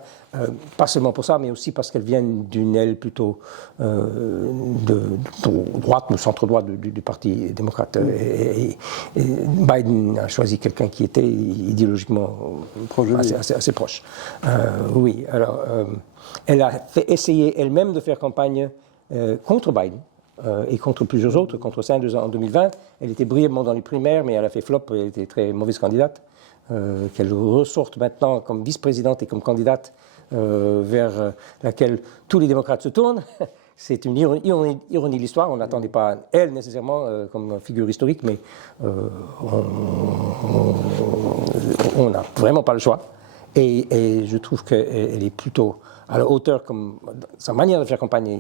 Pas seulement pour ça, mais aussi parce qu'elle vient d'une aile plutôt de droite, ou centre-droite du Parti démocrate. Et Biden a choisi quelqu'un qui était idéologiquement assez proche. Oui, alors... elle a essayé elle-même de faire campagne contre Biden et contre plusieurs autres, contre Sanders en 2020. Elle était brièvement dans les primaires, mais elle a fait flop, elle était très mauvaise candidate. Qu'elle ressorte maintenant comme vice-présidente et comme candidate vers laquelle tous les démocrates se tournent. C'est une ironie de l'histoire. On n'attendait pas elle nécessairement comme figure historique, mais on n'a vraiment pas le choix. Et je trouve qu'elle est plutôt à la hauteur, comme sa manière de faire campagne,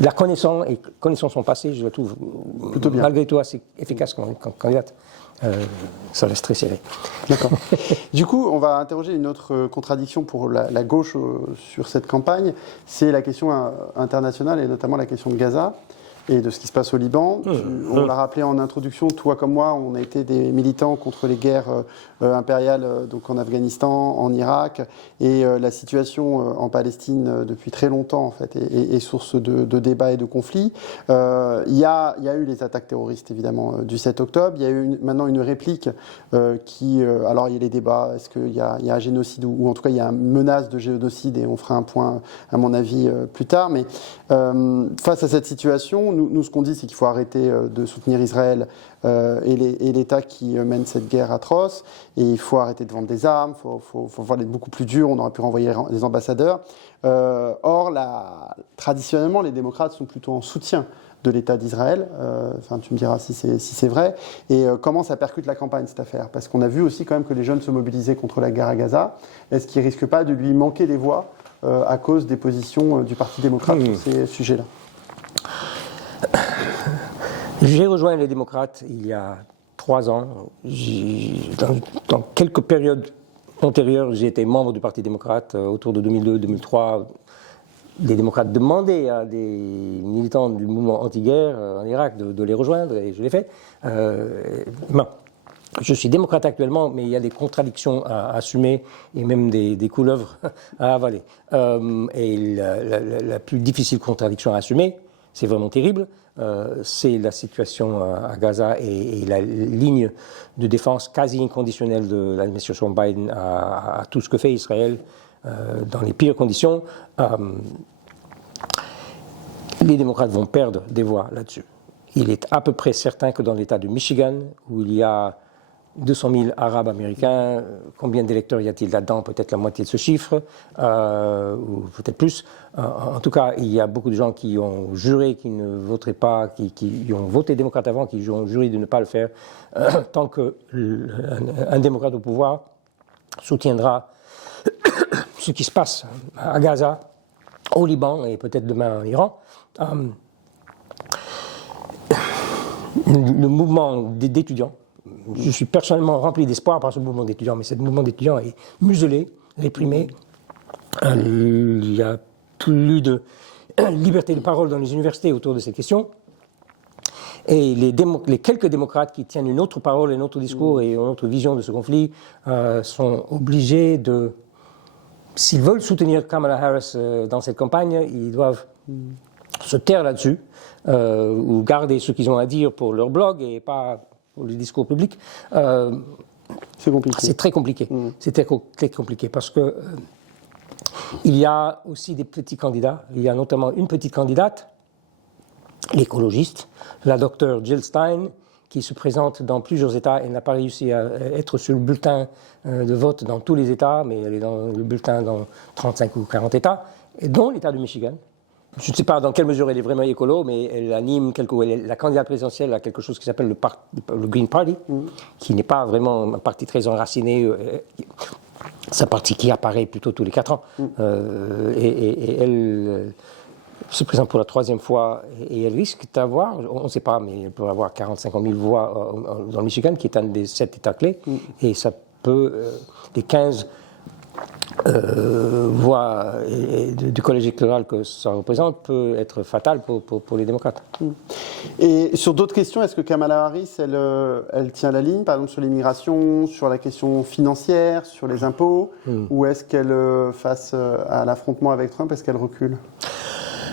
la connaissant et connaissant son passé, je la trouve plutôt bien. Malgré tout assez efficace comme candidate. Ça reste très serré. D'accord. Du coup, on va interroger une autre contradiction pour la gauche sur cette campagne, c'est la question internationale et notamment la question de Gaza et de ce qui se passe au Liban. On l'a rappelé en introduction, toi comme moi, on a été des militants contre les guerres impériales donc en Afghanistan, en Irak, et la situation en Palestine depuis très longtemps en fait est source de débats et de conflits. Il y a eu les attaques terroristes évidemment du 7 octobre. Il y a eu maintenant une réplique alors il y a les débats, est-ce qu'il y a un génocide ou en tout cas il y a une menace de génocide et on fera un point à mon avis plus tard. Mais face à cette situation, nous, ce qu'on dit, c'est qu'il faut arrêter de soutenir Israël et l'État qui mène cette guerre atroce. Et il faut arrêter de vendre des armes, il faut voir être beaucoup plus dur, on aurait pu renvoyer des ambassadeurs. Or, traditionnellement, les démocrates sont plutôt en soutien de l'État d'Israël. Tu me diras si c'est vrai. Et comment ça percute la campagne, cette affaire? Parce qu'on a vu aussi quand même que les jeunes se mobilisaient contre la guerre à Gaza. Est-ce qu'il ne risque pas de lui manquer des voix à cause des positions du Parti démocrate sur ces sujets-là? J'ai rejoint les démocrates il y a 3 ans. Dans quelques périodes antérieures, j'ai été membre du Parti démocrate autour de 2002-2003. Les démocrates demandaient à des militants du mouvement anti-guerre en Irak de les rejoindre et je l'ai fait. Je suis démocrate actuellement, mais il y a des contradictions à assumer et même des couleuvres à avaler. Et la plus difficile contradiction à assumer, c'est vraiment terrible, c'est la situation à Gaza et la ligne de défense quasi inconditionnelle de l'administration Biden à tout ce que fait Israël dans les pires conditions. Les démocrates vont perdre des voix là-dessus. Il est à peu près certain que dans l'État de Michigan, où il y a 200 000 Arabes américains, combien d'électeurs y a-t-il là-dedans? Peut-être la moitié de ce chiffre, ou peut-être plus. En tout cas, il y a beaucoup de gens qui ont juré qu'ils ne voteraient pas, qui ont voté démocrate avant, qui ont juré de ne pas le faire, tant qu'un démocrate au pouvoir soutiendra ce qui se passe à Gaza, au Liban et peut-être demain en Iran. Le mouvement d'étudiants, je suis personnellement rempli d'espoir par ce mouvement d'étudiants, mais ce mouvement d'étudiants est muselé, réprimé. Il y a plus de liberté de parole dans les universités autour de cette question. Et les quelques démocrates qui tiennent une autre parole, un autre discours et une autre vision de ce conflit sont obligés de, s'ils veulent soutenir Kamala Harris dans cette campagne, ils doivent se taire là-dessus ou garder ce qu'ils ont à dire pour leur blog et pas pour le discours public. C'est compliqué. C'est très compliqué. C'est très compliqué parce que il y a aussi des petits candidats. Il y a notamment une petite candidate, l'écologiste, la docteure Jill Stein, qui se présente dans plusieurs États. Elle n'a pas réussi à être sur le bulletin de vote dans tous les États, mais elle est dans le bulletin dans 35 ou 40 États, et dont l'État de Michigan. Je ne sais pas dans quelle mesure elle est vraiment écolo, mais elle anime la candidate présidentielle à quelque chose qui s'appelle le Green Party, qui n'est pas vraiment un parti très enraciné. C'est un parti qui apparaît plutôt tous les 4 ans. Et elle se présente pour la 3e fois et elle risque d'avoir, on ne sait pas, mais elle peut avoir 40-50 000 voix dans le Michigan, qui est un des 7 États clés. Et ça peut, les 15 voix du collège électoral que ça représente peut être fatal pour les démocrates. Et sur d'autres questions, est-ce que Kamala Harris, elle tient la ligne, par exemple sur l'immigration, sur la question financière, sur les impôts, ou est-ce qu'elle, face à l'affrontement avec Trump, est-ce qu'elle recule?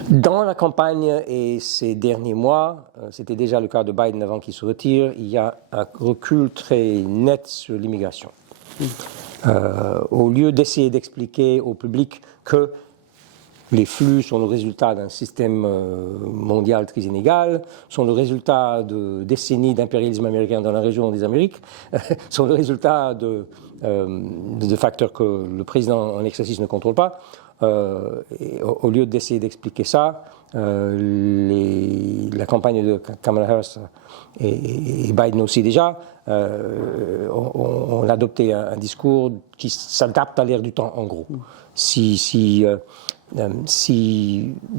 Dans la campagne et ces derniers mois, c'était déjà le cas de Biden avant qu'il se retire, il y a un recul très net sur l'immigration. Au lieu d'essayer d'expliquer au public que les flux sont le résultat d'un système mondial très inégal, sont le résultat de décennies d'impérialisme américain dans la région des Amériques, sont le résultat de facteurs que le président en exercice ne contrôle pas. Au lieu d'essayer d'expliquer ça, la campagne de Kamala Harris et Biden aussi déjà ont adopté un discours qui s'adapte à l'ère du temps, en gros. Si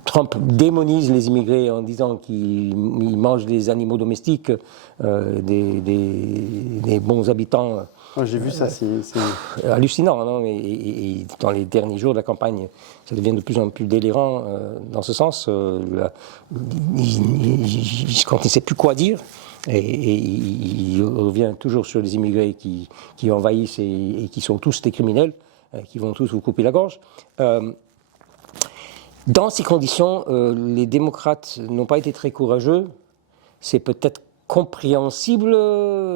Trump démonise les immigrés en disant qu'ils mangent des animaux domestiques, des bons habitants. J'ai vu ça, c'est hallucinant, non? Et dans les derniers jours de la campagne, ça devient de plus en plus délirant dans ce sens. Quand il ne sait plus quoi dire, et il revient toujours sur les immigrés qui envahissent et qui sont tous des criminels, qui vont tous vous couper la gorge. Dans ces conditions, les démocrates n'ont pas été très courageux. C'est peut-être compréhensible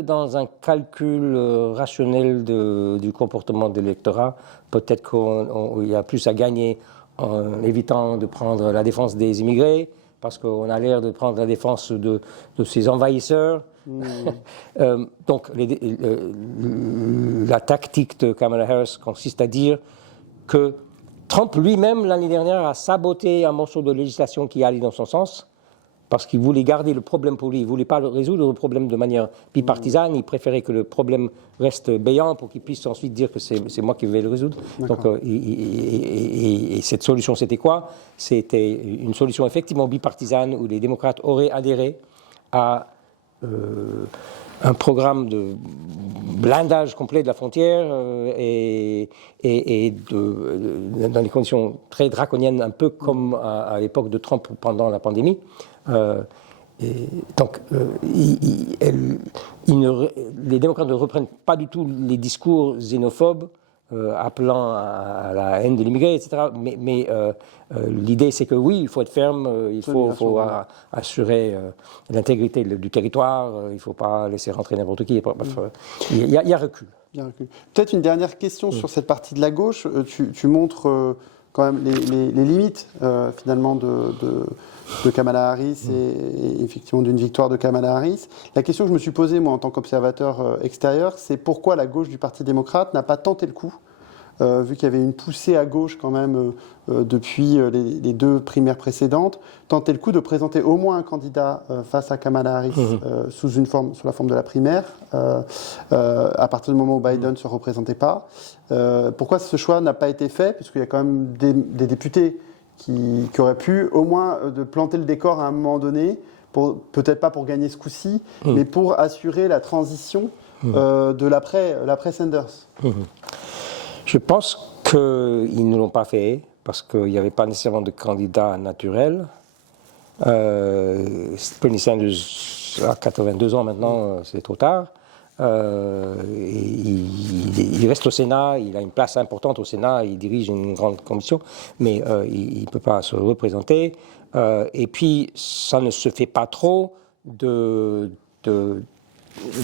dans un calcul rationnel du comportement de l'électorat. Peut-être qu'il y a plus à gagner en évitant de prendre la défense des immigrés, parce qu'on a l'air de prendre la défense de ces envahisseurs. Donc, la tactique de Kamala Harris consiste à dire que Trump lui-même, l'année dernière, a saboté un morceau de législation qui allait dans son sens, parce qu'il voulait garder le problème pour lui. Il ne voulait pas résoudre le problème de manière bipartisane. Il préférait que le problème reste béant pour qu'il puisse ensuite dire que c'est moi qui vais le résoudre. Donc, et cette solution, c'était quoi? C'était une solution effectivement bipartisane où les démocrates auraient adhéré à un programme de blindage complet de la frontière et dans des conditions très draconiennes, un peu comme à l'époque de Trump pendant la pandémie. Donc, les démocrates ne reprennent pas du tout les discours xénophobes appelant à la haine de l'immigré, etc. Mais l'idée, c'est que oui, il faut être ferme, il faut assurer l'intégrité du territoire, il ne faut pas laisser rentrer n'importe qui. Il y a recul. Peut-être une dernière question sur cette partie de la gauche. Tu montres quand même les limites, finalement, de Kamala Harris et effectivement d'une victoire de Kamala Harris. La question que je me suis posée, moi, en tant qu'observateur extérieur, c'est pourquoi la gauche du Parti démocrate n'a pas tenté le coup, vu qu'il y avait une poussée à gauche quand même depuis les 2 primaires précédentes, tenter le coup de présenter au moins un candidat face à Kamala Harris sous la forme de la primaire, à partir du moment où Biden ne se représentait pas. Pourquoi ce choix n'a pas été fait, puisqu'il y a quand même des députés qui auraient pu au moins de planter le décor à un moment donné, peut-être pas pour gagner ce coup-ci, mais pour assurer la transition de l'après Sanders. Je pense qu'ils ne l'ont pas fait parce qu'il n'y avait pas nécessairement de candidat naturel. Bernie Sanders a 82 ans maintenant, c'est trop tard. Il reste au Sénat, il a une place importante au Sénat, il dirige une grande commission, mais il ne peut pas se représenter. Et puis, ça ne se fait pas trop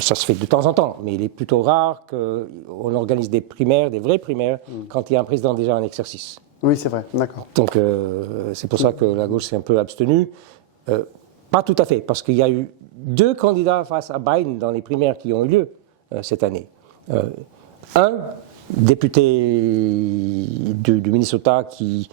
ça se fait de temps en temps, mais il est plutôt rare qu'on organise des primaires, des vraies primaires, quand il y a un président déjà en exercice. Oui, c'est vrai, d'accord. Donc, c'est pour ça que la gauche s'est un peu abstenue. Pas tout à fait, parce qu'il y a eu 2 candidats face à Biden dans les primaires qui ont eu lieu cette année. Un député du Minnesota qui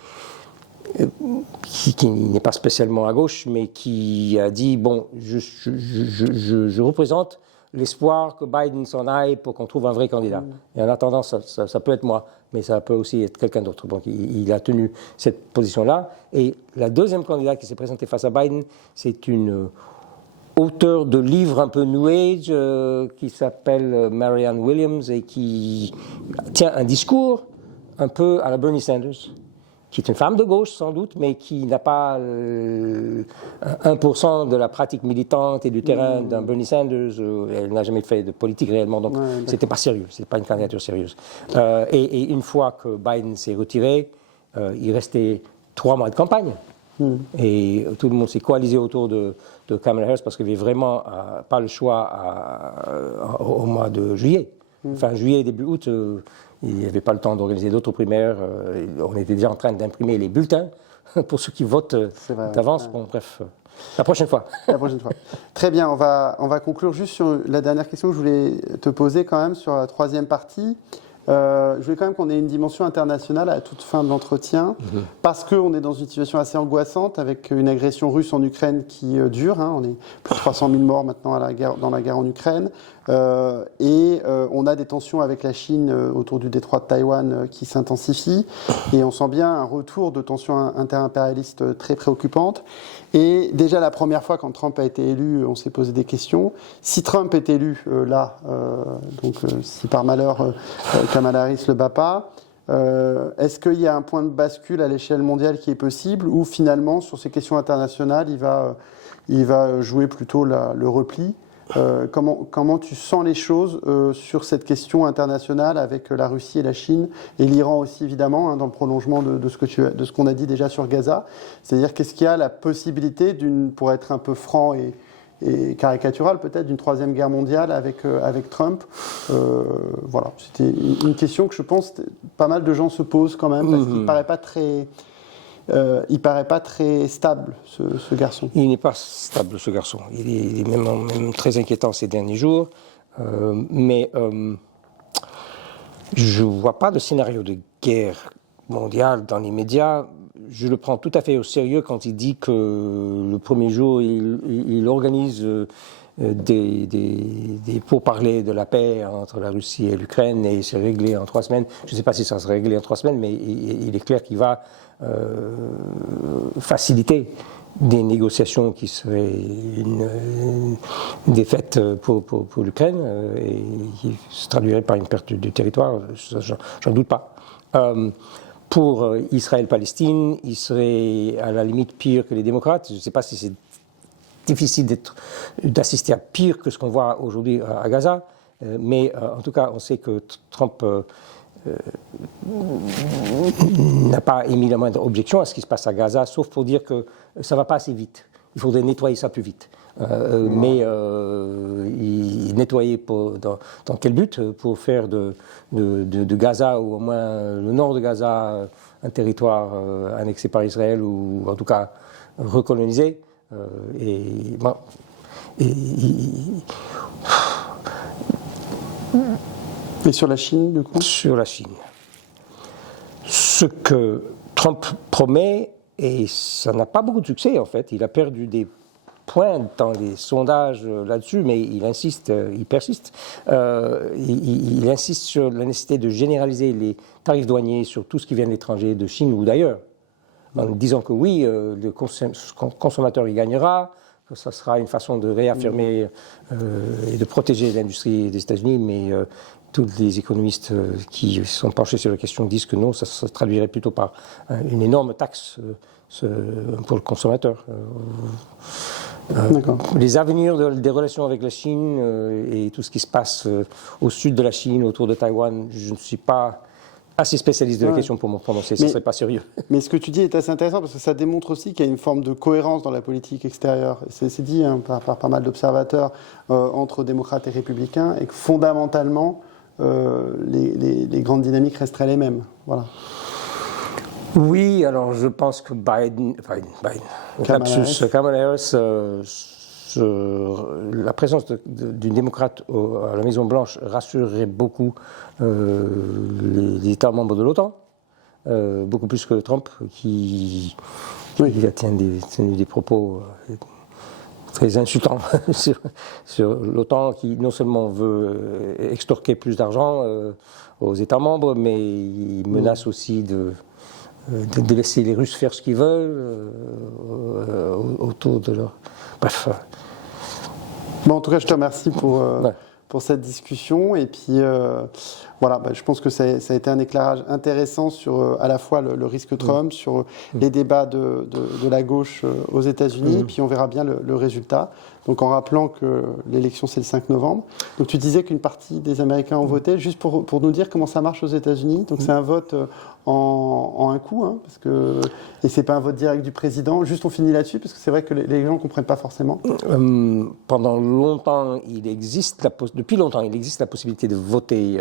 n'est pas spécialement à gauche, mais qui a dit, bon, je représente l'espoir que Biden s'en aille pour qu'on trouve un vrai candidat. Et en attendant, ça peut être moi, mais ça peut aussi être quelqu'un d'autre. Donc il a tenu cette position-là. Et la deuxième candidate qui s'est présentée face à Biden, c'est une auteure de livres un peu New Age qui s'appelle Marianne Williams et qui tient un discours un peu à la Bernie Sanders, qui est une femme de gauche sans doute, mais qui n'a pas 1% de la pratique militante et du terrain d'un Bernie Sanders. Elle n'a jamais fait de politique réellement, donc c'était pas sérieux, c'était pas une candidature sérieuse. Et une fois que Biden s'est retiré, il restait 3 mois de campagne. Et tout le monde s'est coalisé autour de Kamala Harris parce qu'il n'y avait vraiment pas le choix au mois de juillet. Fin juillet, début août, il n'y avait pas le temps d'organiser d'autres primaires. On était déjà en train d'imprimer les bulletins pour ceux qui votent d'avance. Bon, bref, la prochaine fois. La prochaine fois. Très bien, on va conclure juste sur la dernière question que je voulais te poser quand même sur la troisième partie. Je voulais quand même qu'on ait une dimension internationale à toute fin de l'entretien, parce qu'on est dans une situation assez angoissante avec une agression russe en Ukraine qui dure. On est plus de 300 000 morts maintenant dans la guerre en Ukraine. On a des tensions avec la Chine autour du détroit de Taïwan qui s'intensifient. Et on sent bien un retour de tensions inter-impérialistes très préoccupantes. Et déjà la première fois quand Trump a été élu, on s'est posé des questions. Si Trump est élu si par malheur Kamala Harris le bat pas, est-ce qu'il y a un point de bascule à l'échelle mondiale qui est possible, ou finalement sur ces questions internationales il va jouer plutôt le repli? Comment tu sens les choses sur cette question internationale avec la Russie et la Chine et l'Iran aussi évidemment, dans le prolongement de ce qu'on a dit déjà sur Gaza? C'est-à-dire qu'est-ce qu'il y a la possibilité pour être un peu franc et caricatural peut-être, d'une troisième guerre mondiale avec Trump? Voilà, c'était une question que je pense pas mal de gens se posent quand même, parce qu'il paraît pas très... il paraît pas très stable, ce garçon. Il n'est pas stable, ce garçon. Il est même très inquiétant ces derniers jours. Mais je ne vois pas de scénario de guerre mondiale dans les médias. Je le prends tout à fait au sérieux quand il dit que le premier jour, il organise des pourparlers de la paix entre la Russie et l'Ukraine, et c'est réglé en 3 semaines. Je ne sais pas si ça sera réglé en 3 semaines, mais il est clair qu'il va faciliter des négociations qui seraient une défaite pour l'Ukraine et qui se traduiraient par une perte du territoire. J'en doute pas. Pour Israël-Palestine, il serait à la limite pire que les démocrates. Je ne sais pas si c'est difficile d'assister à pire que ce qu'on voit aujourd'hui à Gaza, mais en tout cas, on sait que Trump n'a pas émis la moindre objection à ce qui se passe à Gaza, sauf pour dire que ça ne va pas assez vite. Il faudrait nettoyer ça plus vite. Mais nettoyer dans quel but? Pour faire de Gaza, ou au moins le nord de Gaza, un territoire annexé par Israël, ou en tout cas recolonisé. Et sur la Chine, du coup? Sur la Chine. Ce que Trump promet, et ça n'a pas beaucoup de succès en fait, il a perdu des points dans les sondages là-dessus, mais il insiste, il persiste. Il insiste sur la nécessité de généraliser les tarifs douaniers sur tout ce qui vient de l'étranger, de Chine ou d'ailleurs, en disant que oui, le consommateur y gagnera, que ça sera une façon de réaffirmer et de protéger l'industrie des États-Unis, mais tous les économistes qui sont penchés sur la question disent que non, ça se traduirait plutôt par une énorme taxe pour le consommateur. Les avenirs des relations avec la Chine et tout ce qui se passe au sud de la Chine, autour de Taïwan, je ne suis pas assez spécialiste de la question pour m'en prononcer, ce ne serait pas sérieux. Mais ce que tu dis est assez intéressant parce que ça démontre aussi qu'il y a une forme de cohérence dans la politique extérieure. C'est dit par pas mal d'observateurs entre démocrates et républicains, et que fondamentalement, les grandes dynamiques resteraient les mêmes. Voilà. Oui, alors je pense que Kamala Harris, la présence d'une démocrate à la Maison-Blanche rassurerait beaucoup les États membres de l'OTAN, beaucoup plus que Trump, qui a tenu des propos très insultant sur l'OTAN qui non seulement veut extorquer plus d'argent aux États membres, mais il menace aussi de laisser les Russes faire ce qu'ils veulent autour de leur... Bref. Bon, en tout cas, je te remercie pour cette discussion. Et puis, voilà, je pense que ça a été un éclairage intéressant sur à la fois le risque Trump, sur les débats de la gauche aux États-Unis. Et puis, on verra bien le résultat. Donc, en rappelant que l'élection, c'est le 5 novembre. Donc, tu disais qu'une partie des Américains ont voté. Juste pour nous dire comment ça marche aux États-Unis. Donc, c'est un vote en un coup, hein, et c'est pas un vote direct du président. Juste, on finit là-dessus, parce que c'est vrai que les gens ne comprennent pas forcément. Pendant longtemps, depuis longtemps, il existe la possibilité de voter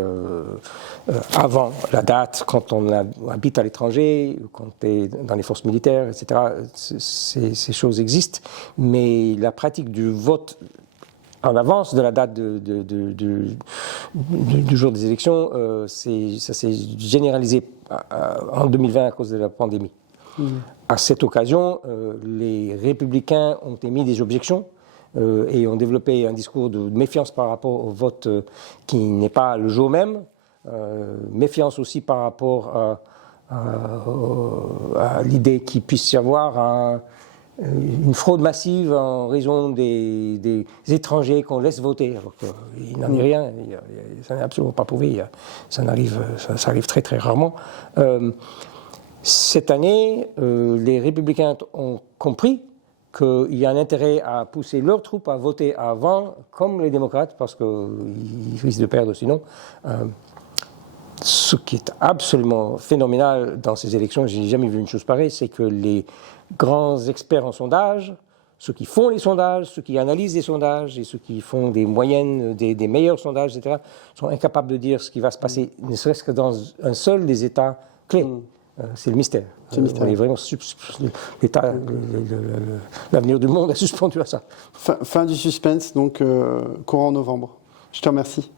avant la date, quand on habite à l'étranger, quand on est dans les forces militaires, etc. Ces choses existent, mais la pratique du vote en avance de la date du jour des élections, ça s'est généralisé en 2020 à cause de la pandémie. À cette occasion, les républicains ont émis des objections et ont développé un discours de méfiance par rapport au vote qui n'est pas le jour même, méfiance aussi par rapport à l'idée qu'il puisse y avoir une fraude massive en raison des étrangers qu'on laisse voter, alors qu'il n'en est rien, ça n'est absolument pas prouvé, ça arrive très très rarement. Cette année, les républicains ont compris qu'il y a un intérêt à pousser leurs troupes à voter avant, comme les démocrates, parce qu'ils risquent de perdre sinon. Ce qui est absolument phénoménal dans ces élections, je n'ai jamais vu une chose pareille, c'est que les grands experts en sondage, ceux qui font les sondages, ceux qui analysent les sondages et ceux qui font des moyennes, des meilleurs sondages, etc., sont incapables de dire ce qui va se passer, ne serait-ce que dans un seul des États clés. C'est le mystère. On est vraiment l'avenir du monde est suspendu à ça. Fin du suspense, donc courant novembre. Je te remercie.